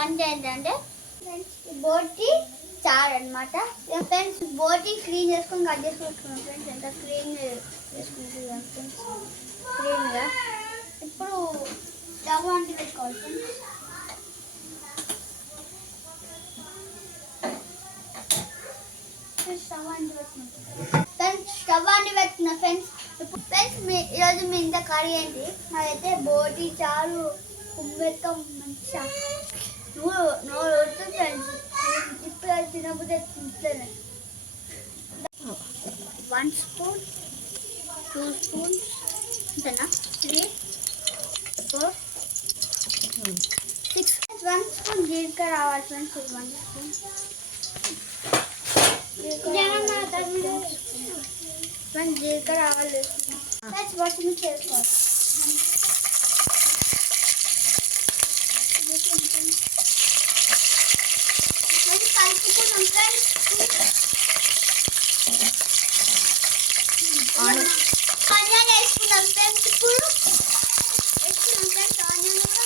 వంట ఏంటంటే ఫ్రెండ్స్ బోటి చారు అనమాట. ఫ్రెండ్స్ బోటి క్లీన్ చేసుకొని కట్ చేసి పెట్టుకున్నాం ఫ్రెండ్స్. ఎంత క్లీన్ చేసుకుంటున్నాం ఫ్రెండ్స్, క్లీన్గా. ఇప్పుడు స్టవ్ అంటి పెట్టుకోవాలి ఫ్రెండ్స్. స్టవ్ అంటి పెట్టుకున్నా ఫ్రెండ్స్. ఇప్పుడు ఫ్రెండ్స్ ఈరోజు మీ ఇంత కర్రీ ఏంటి? అదైతే బోటి చారు కుమ్మెత్తం మంచిగా నోరు వస్తుంది ఫ్రెండ్స్. ఇప్పుడు అది తినబుద్ధి తింటేనే. 1 స్పూన్ 2 స్పూన్స్ అంతేనా? 3 4 6 1 స్పూన్ జీలకర్ర రావాలి ఫ్రెండ్స్. 1 స్పూన్ ఫ్రెండ్స్ జీలకర్ర రావాలి వేసుకున్నాం ఫ్రెండ్స్. పచ్చిమిర్చి వేసుకోవాలి. కలుపుకున్నాం ఫ్రెండ్స్. ఆనియన్ వేసుకున్నాం ఫ్రెండ్స్. ఇప్పుడు వేసుకున్నాం ఫ్రెండ్స్ ఆనియన్ కూడా.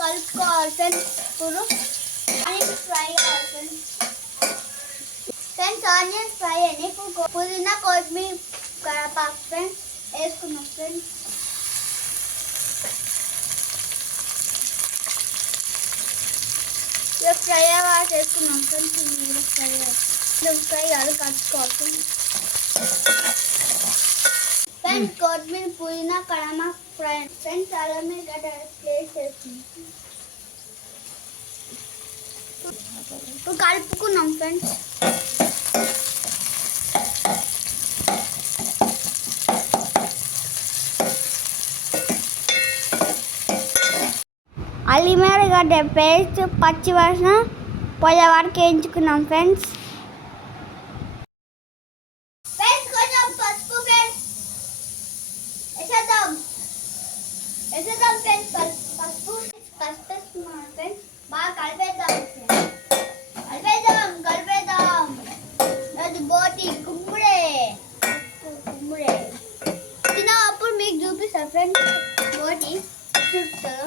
కలుపుకోవాలి ఫ్రెండ్స్. ఇప్పుడు ఆనియన్ ఫ్రై అవ్వాలి ఫ్రెండ్స్. ఫ్రెండ్స్ ఆనియన్ ఫ్రై అని ఇప్పుడు పుదీనా కొత్తిమీర కరివేపాకు ఫ్రెండ్స్ వేసుకున్నాం ఫ్రెండ్స్. ఫ్రై అవ్వాలి వేసుకున్నాం ఫ్రెండ్స్. ఫ్రై అది కలుపుకోవాలి ఫ్రెండ్స్. ఫ్రెండ్స్ కొత్తిమీర పుదీనా కరివేపాకు ఫ్రై ఫ్రెండ్స్. అల్లం గడ్డ ప్లేస్ వేసుకున్నాం. ఇప్పుడు కలుపుకున్నాం ఫ్రెండ్స్. అల్లిమేరగడ్డ పేస్ట్ పచ్చి వాసన పోయే వరకు వేయించుకున్నాం ఫ్రెండ్స్. కొంచెం పసుపు ఫ్రెండ్స్ వేసేద్దాం ఫ్రెండ్స్. పసుపు వేసుకున్నాం ఫ్రెండ్స్. బాగా కలిపేద్దాం. అది బోటి గుమ్ముడే తినప్పుడు మీకు చూపిస్తాను ఫ్రెండ్స్. బోటి చూపిస్తాను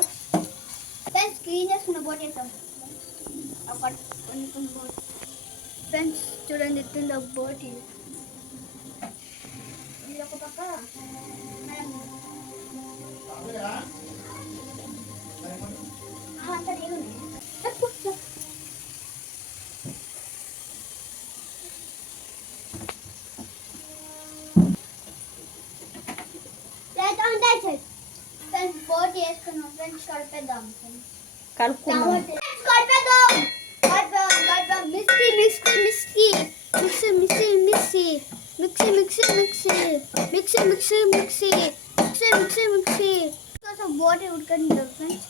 ఫ్రెండ్స్. క్లీన్ చేసుకున్న బోటి వేస్తాం ఫ్రెండ్స్. చూడండి ఎట్టుందో బోటి. ఇది ఒక పక్క అంతా నీళ్ళు ఫ్రెండ్స్. బోటి వేసుకున్నాం ఫ్రెండ్స్. కలిపేద్దాం కలుపుకున్నాం. బోటి ఉడకనిద్దాం ఫ్రెండ్స్.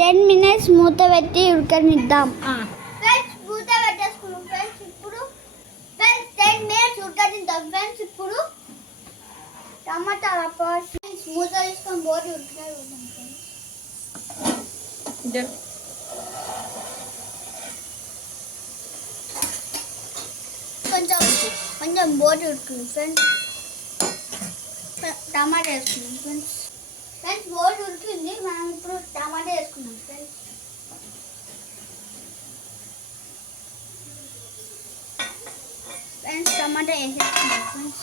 10 minutes మూత పెట్టి ఉడకనిద్దాం ఫ్రెండ్స్. మూత పెట్టేసుకున్నాం ఫ్రెండ్స్. ఇప్పుడు ఫ్రెండ్స్ 10 minutes ఉడకనిద్దాం ఫ్రెండ్స్. ఇప్పుడు టమాటా ఫ్రెండ్స్ మూత తీసుకొని బోటి ఉడకనిద్దాం ఫ్రెండ్స్. కొంచెం బోటి ఉడుకుతుంది ఫ్రెండ్స్. టమాటా వేసుకున్నాం ఫ్రెండ్స్. బోటి ఉడికింది. మనం ఇప్పుడు టమాటా వేసుకున్నాం ఫ్రెండ్స్. టమాటా వేసేసుకున్నాం ఫ్రెండ్స్.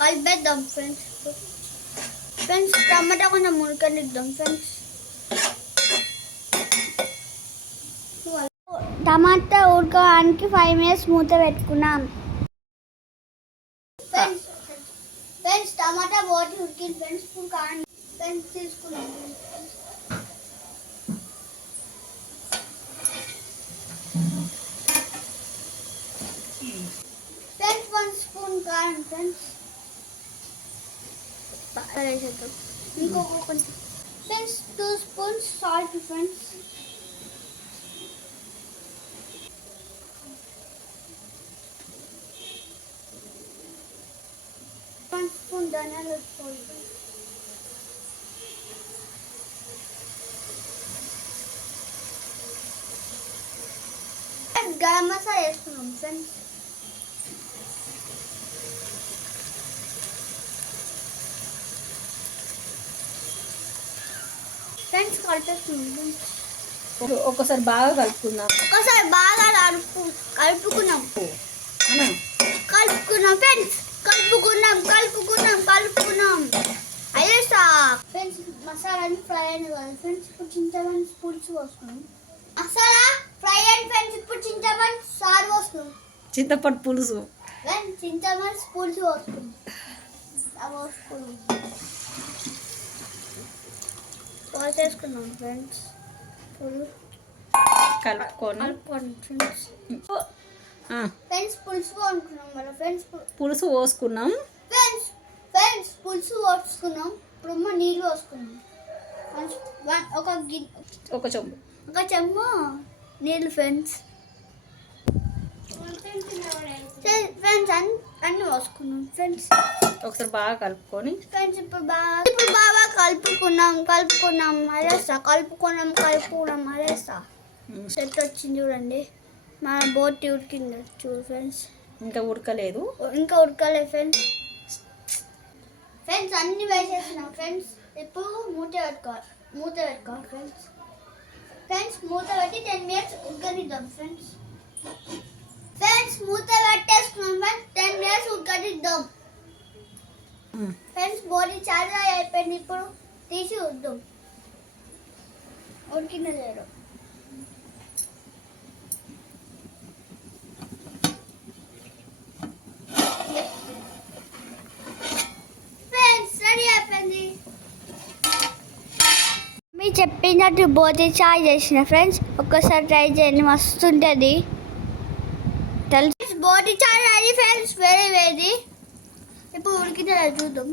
కలిపేద్దాం ఫ్రెండ్స్. టమాటా కొంచెం ఉడకనిద్దాం ఫ్రెండ్స్. టమాటా ఉడకడానికి 5 minutes మూత పెట్టుకున్నాం ఫ్రెండ్స్. టమాటా బోటి ఉడికింది ఫ్రెండ్స్. ఇప్పుడు కారం ఫ్రెండ్స్ తీసుకున్నాం ఫ్రెండ్స్. 1 స్పూన్ కారం ఫ్రెండ్స్. ఇంకొక కొంచెం ఫ్రెండ్స్. 2 స్పూన్స్ సాల్ట్ ఫ్రెండ్స్. 1 స్పూన్ ధనియాల పొడి. గరం మసాలా వేసుకున్నాం ఫ్రెండ్స్. ఫ్రెండ్స్ కలిపేస్తున్నాం. ఒకసారి బాగా కలుపుకుందాం. ఒకసారి బాగా కలుపుకున్నాం ఫ్రెండ్స్. కలుపుకున్నాం. అయ్యే ఫ్రెండ్స్ మసాలాని ఫ్రై అయిన కదా ఫ్రెండ్స్. ఇప్పుడు చింతపండు పులుసు పోసుకున్నాం. మసాలా ఫ్రై అయిన ఫ్రెండ్స్. ఇప్పుడు చింతపండు సారు పోసుకున్నాం. చింతపండు పులుసు పోసుకున్నాం. పోసేసుకున్నాం ఫ్రెండ్స్. కలుపుకొని ఫ్రెండ్స్ పులుసు పోసుకున్నాం కదా ఫ్రెండ్స్. పులుసు పోసుకున్నాం ఫ్రెండ్స్ పులుసు పోసుకున్నాం. ఇప్పుడు నీళ్ళు పోసుకున్నాం. ఒక చెంబు నీళ్ళు ఫ్రెండ్స్. ఫ్రెండ్స్ అన్నీ పోసుకున్నాం ఫ్రెండ్స్. ఒకసారి బాగా కలుపుకొని ఫ్రెండ్స్ ఇప్పుడు బాగా కలుపుకున్నాం. అరేస్తా కలుపుకున్నాం అరేస్తా. సెట్ వచ్చింది చూడండి. మన బోటి ఉడికింది చూడు ఫ్రెండ్స్. ఇంకా ఉడకలేదు ఫ్రెండ్స్. అన్ని వేసేసినాం ఫ్రెండ్స్. ఇప్పుడు మూత పెట్టుకోవాలి ఫ్రెండ్స్. మూత పెట్టి 10 minutes ఉడకనిద్దాం ఫ్రెండ్స్. మూత పెట్టేసుకున్నాం ఫ్రెండ్స్. 10 minutes ఉడకనిద్దాం ఫ్రెండ్స్. బోటి చాలా అయిపోయింది. ఇప్పుడు తీసి ఉద్దాం. ఉడికిందో లేదో. మీరు చెప్పినట్టు బోటి చాయ్ చేసిన ఫ్రెండ్స్. ఒక్కసారి ట్రై చేయండి, మస్తు ఉంటుంది. బోటి చాయ్ రెడీ ఫ్రెండ్స్. వేడి ఇప్పుడు ఉడికితే చూద్దాం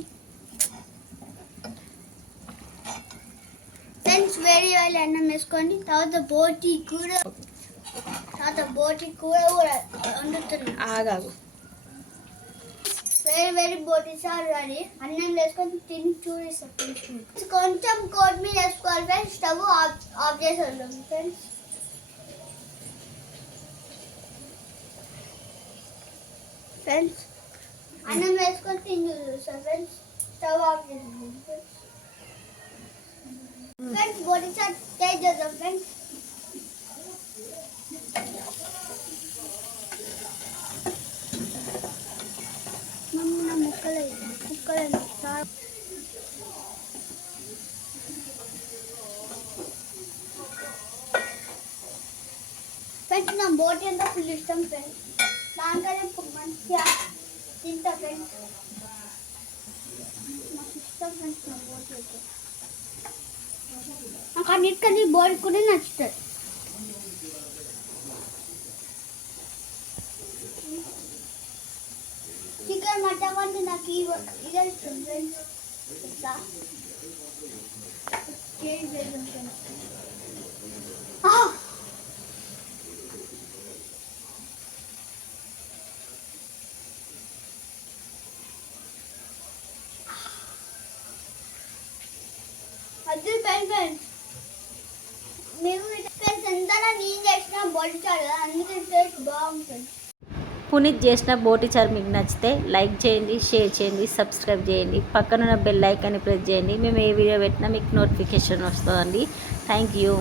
ఫ్రెండ్స్. వేడి అన్నం వేసుకోండి. తర్వాత బోటి కూర కూడా వండుతున్నాం. ఆగాగు. వేడి బోటి చారు రెడీ. అన్నం వేసుకొని తిని చూపిస్తాం ఫ్రెండ్స్. కొంచెం కొత్తిమీర వేసుకోవాలి ఫ్రెండ్స్. స్టవ్ ఆఫ్ చేసి వద్దాం ఫ్రెండ్స్. అన్నం వేసుకొని తిని చూస్తాం ఫ్రెండ్స్. స్టవ్ ఆఫ్ చేసి ఫ్రెండ్స్. బోటి చారు టేస్ట్ చేద్దాం ఫ్రెండ్స్. ముక్కలు ఫ్రెండ్స్. నా బోటి అంతా ఫుల్ ఇష్టం ఫ్రెండ్స్. దానికనే మంచిగా తింటా ఫ్రెండ్స్. నాకు ఇష్టం ఫ్రెండ్స్ నా బోటి అయితే. నాకు అన్నిటికన్నా బోటి కూడా నచ్చుతుంది. చికెన్ మటన్ అంటే నాకు ఇదే ఇష్టం ఫ్రెండ్స్. ఇట్లా అది ఫ్రెండ్స్. మేము ఫ్రెండ్స్ ఎంత నేను చేసిన బోటి చారు కదా, అందుకే టేస్ట్ బాగుంటుంది. పునీత్ చేసిన బోటి చారు మీకు నచ్చితే లైక్ చేయండి, షేర్ చేయండి, సబ్స్క్రైబ్ చేయండి. పక్కనున్న బెల్ ఐకాన్ని ప్రెస్ చేయండి. మేము ఏ వీడియో పెట్టినా మీకు నోటిఫికేషన్ వస్తుందండి. Thank you.